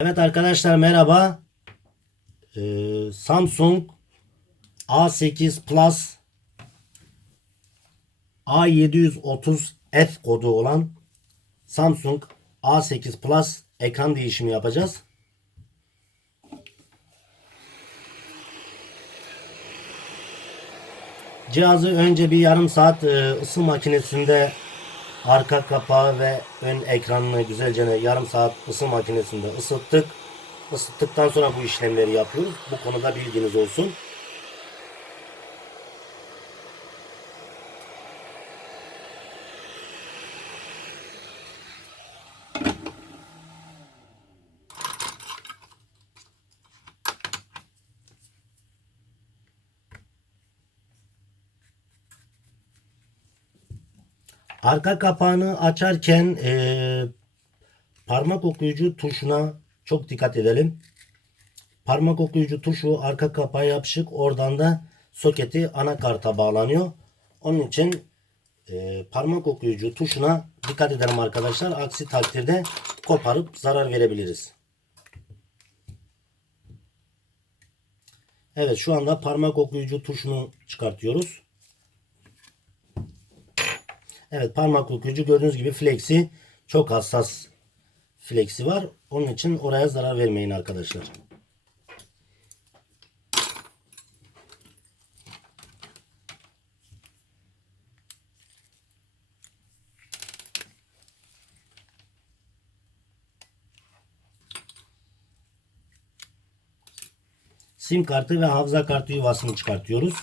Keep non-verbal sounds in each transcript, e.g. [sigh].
Evet arkadaşlar merhaba. Ee, Samsung A8 Plus A730F kodu olan Samsung A8 Plus ekran değişimi yapacağız. Cihazı önce bir yarım saat e, ısı makinesinde arka kapağı ve ön ekranını güzelce yarım saat ısı makinesinde ısıttık. Isıttıktan sonra bu işlemleri yapıyoruz. Bu konuda bilginiz olsun. Arka kapağını açarken eee, parmak okuyucu tuşuna çok dikkat edelim. Parmak okuyucu tuşu arka kapağa yapışık. Oradan da soketi anakarta bağlanıyor. Onun için eee, parmak okuyucu tuşuna dikkat edelim arkadaşlar. Aksi takdirde koparıp zarar verebiliriz. Evet şu anda parmak okuyucu tuşunu çıkartıyoruz. Evet parmak okuyucu gördüğünüz gibi flexi çok hassas flexi var. Onun için oraya zarar vermeyin arkadaşlar. Sim kartı ve hafıza kartı yuvasını çıkartıyoruz.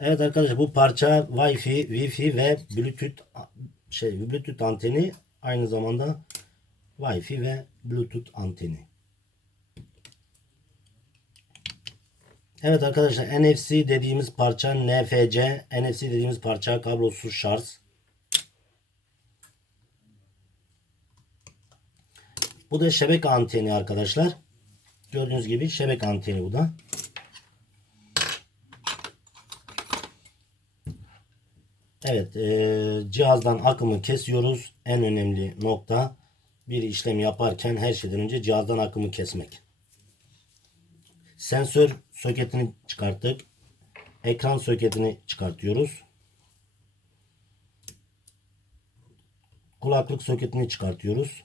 Evet arkadaşlar bu parça Wi-Fi, Wi-Fi ve Bluetooth şey Bluetooth anteni aynı zamanda Wi-Fi ve Bluetooth anteni. Evet arkadaşlar NFC dediğimiz parça NFC, NFC dediğimiz parça kablosuz şarj. Bu da şebeke anteni arkadaşlar. Gördüğünüz gibi şebeke anteni bu da. Evet, e, cihazdan akımı kesiyoruz. En önemli nokta bir işlem yaparken her şeyden önce cihazdan akımı kesmek. Sensör soketini çıkarttık. Ekran soketini çıkartıyoruz. Kulaklık soketini çıkartıyoruz.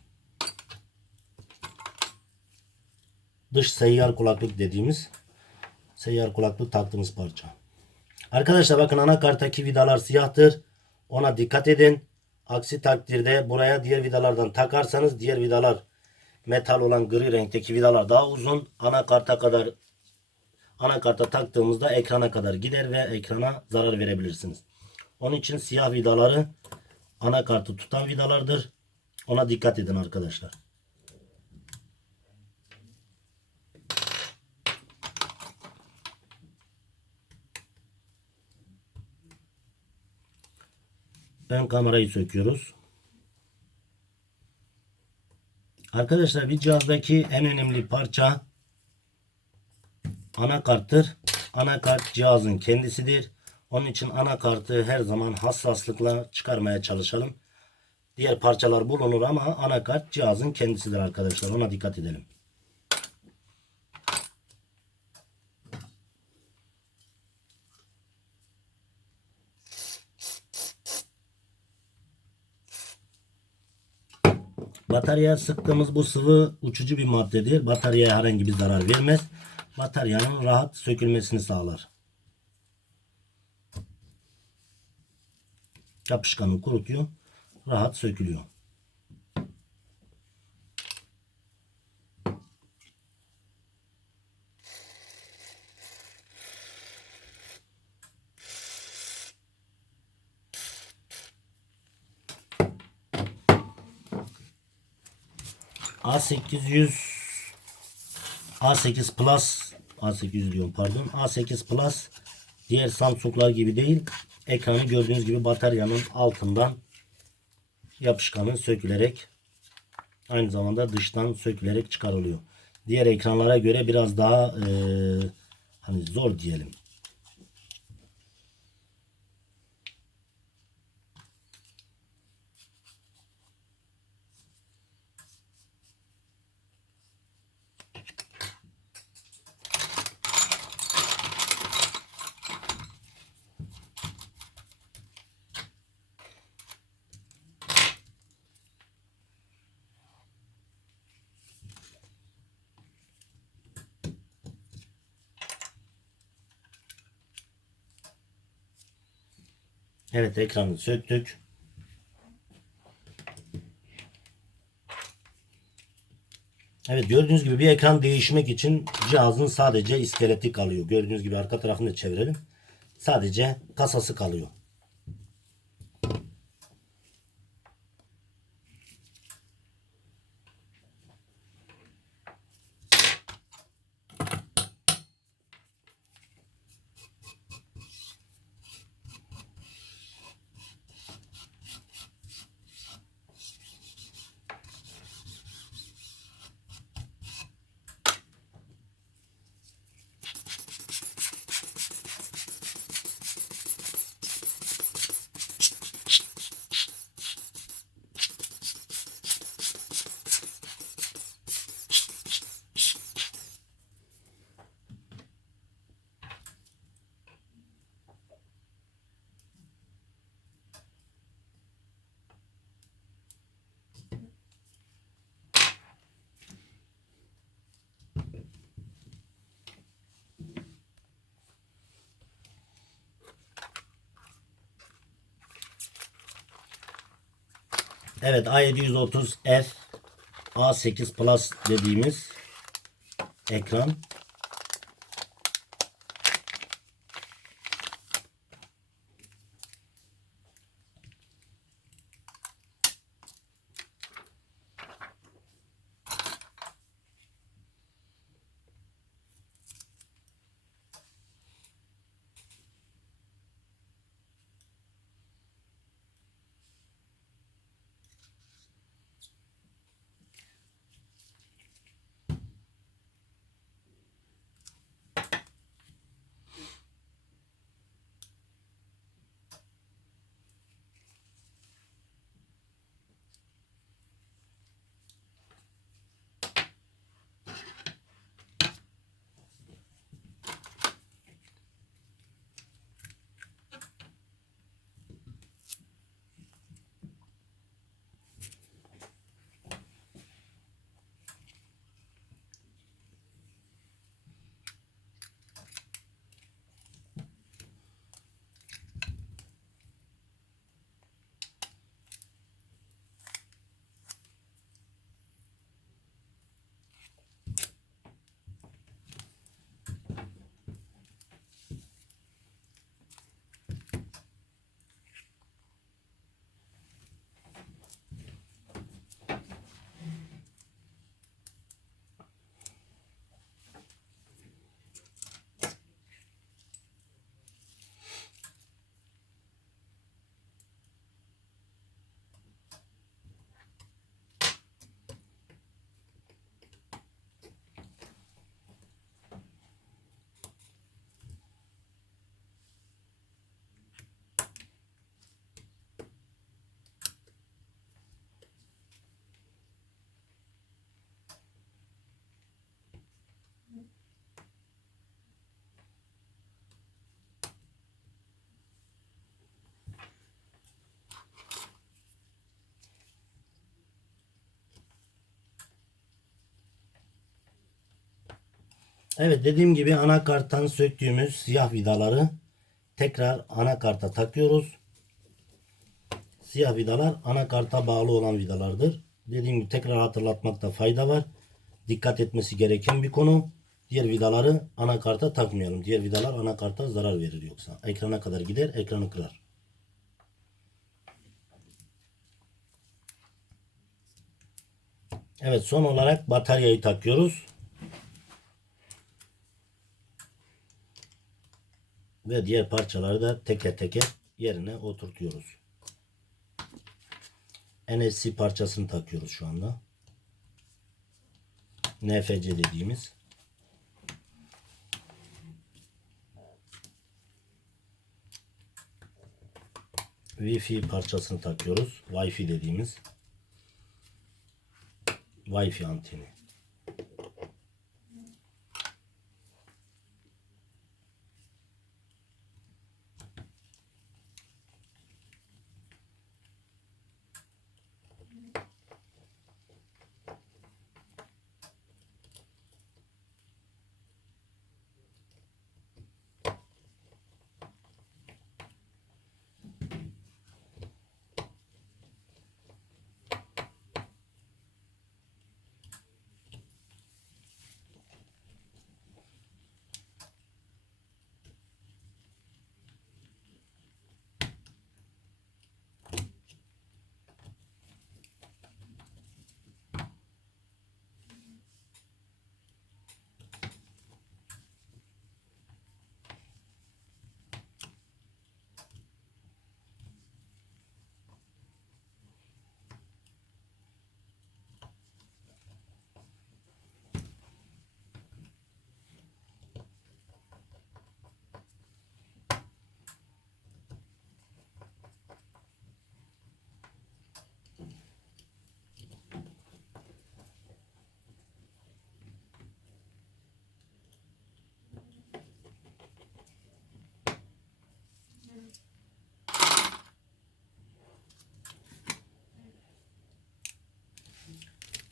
Dış seyyar kulaklık dediğimiz seyyar kulaklık taktığımız parça. Arkadaşlar bakın anakarttaki vidalar siyahtır. Ona dikkat edin. Aksi takdirde buraya diğer vidalardan takarsanız diğer vidalar metal olan gri renkteki vidalar daha uzun. Anakarta kadar anakarta taktığımızda ekrana kadar gider ve ekrana zarar verebilirsiniz. Onun için siyah vidaları anakartı tutan vidalardır. Ona dikkat edin arkadaşlar. Ön kamerayı söküyoruz. Arkadaşlar bir cihazdaki en önemli parça anakarttır. Anakart cihazın kendisidir. Onun için anakartı her zaman hassaslıkla çıkarmaya çalışalım. Diğer parçalar bulunur ama anakart cihazın kendisidir arkadaşlar. Ona dikkat edelim. Bataryaya sıktığımız bu sıvı uçucu bir maddedir. Bataryaya herhangi bir zarar vermez. Bataryanın rahat sökülmesini sağlar. Yapışkanı kurutuyor. Rahat sökülüyor. A800 A8 Plus A800 diyorum pardon A8 Plus diğer Samsung'lar gibi değil ekranı gördüğünüz gibi bataryanın altından yapışkanı sökülerek aynı zamanda dıştan sökülerek çıkarılıyor. Diğer ekranlara göre biraz daha eee, hani zor diyelim. Evet ekranı söktük. Evet gördüğünüz gibi bir ekran değişmek için cihazın sadece iskeleti kalıyor. Gördüğünüz gibi arka tarafını da çevirelim. Sadece kasası kalıyor. Evet A730F A8 Plus dediğimiz ekran. Evet dediğim gibi anakarttan söktüğümüz siyah vidaları tekrar anakarta takıyoruz. Siyah vidalar anakarta bağlı olan vidalardır. Dediğim gibi tekrar hatırlatmakta fayda var. Dikkat etmesi gereken bir konu. Diğer vidaları anakarta takmayalım. Diğer vidalar anakarta zarar verir yoksa. Ekrana kadar gider, ekranı kırar. Evet son olarak bataryayı takıyoruz. Ve diğer parçaları da teker teker yerine oturtuyoruz. NFC parçasını takıyoruz şu anda. NFC dediğimiz. Wi-Fi parçasını takıyoruz. Wi-Fi dediğimiz. Wi-Fi anteni.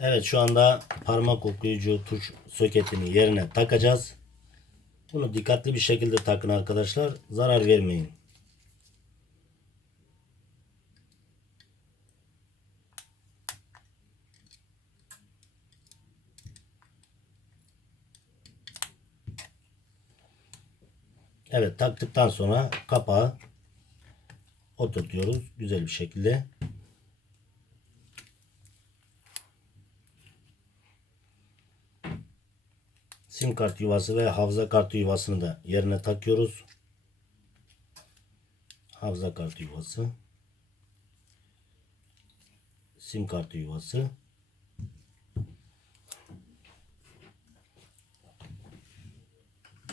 Evet şu anda parmak okuyucu tuş soketini yerine takacağız. Bunu dikkatli bir şekilde takın arkadaşlar. Zarar vermeyin. Evet taktıktan sonra kapağı oturtuyoruz güzel bir şekilde. Sim kart yuvası ve hafıza kartı yuvasını da yerine takıyoruz. Hafıza kartı yuvası. Sim kartı yuvası.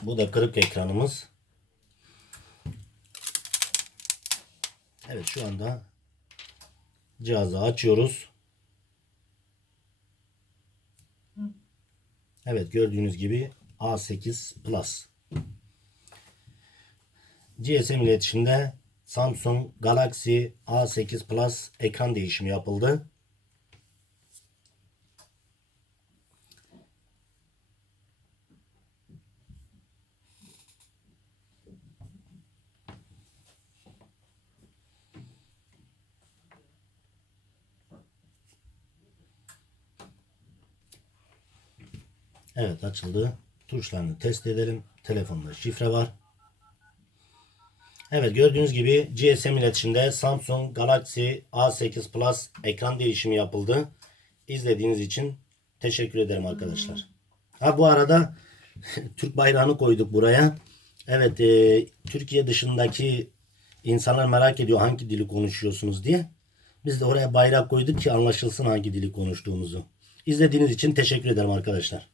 Bu da kırık ekranımız. Evet şu anda cihazı açıyoruz. Evet gördüğünüz gibi A8 Plus. GSM iletişimde Samsung Galaxy A8 Plus ekran değişimi yapıldı. Evet açıldı. Tuşlarını test edelim. Telefonda şifre var. Evet gördüğünüz gibi GSM iletişimde Samsung Galaxy A8 Plus ekran değişimi yapıldı. İzlediğiniz için teşekkür ederim arkadaşlar. Ha bu arada [laughs] Türk bayrağını koyduk buraya. Evet e, Türkiye dışındaki insanlar merak ediyor hangi dili konuşuyorsunuz diye. Biz de oraya bayrak koyduk ki anlaşılsın hangi dili konuştuğumuzu. İzlediğiniz için teşekkür ederim arkadaşlar.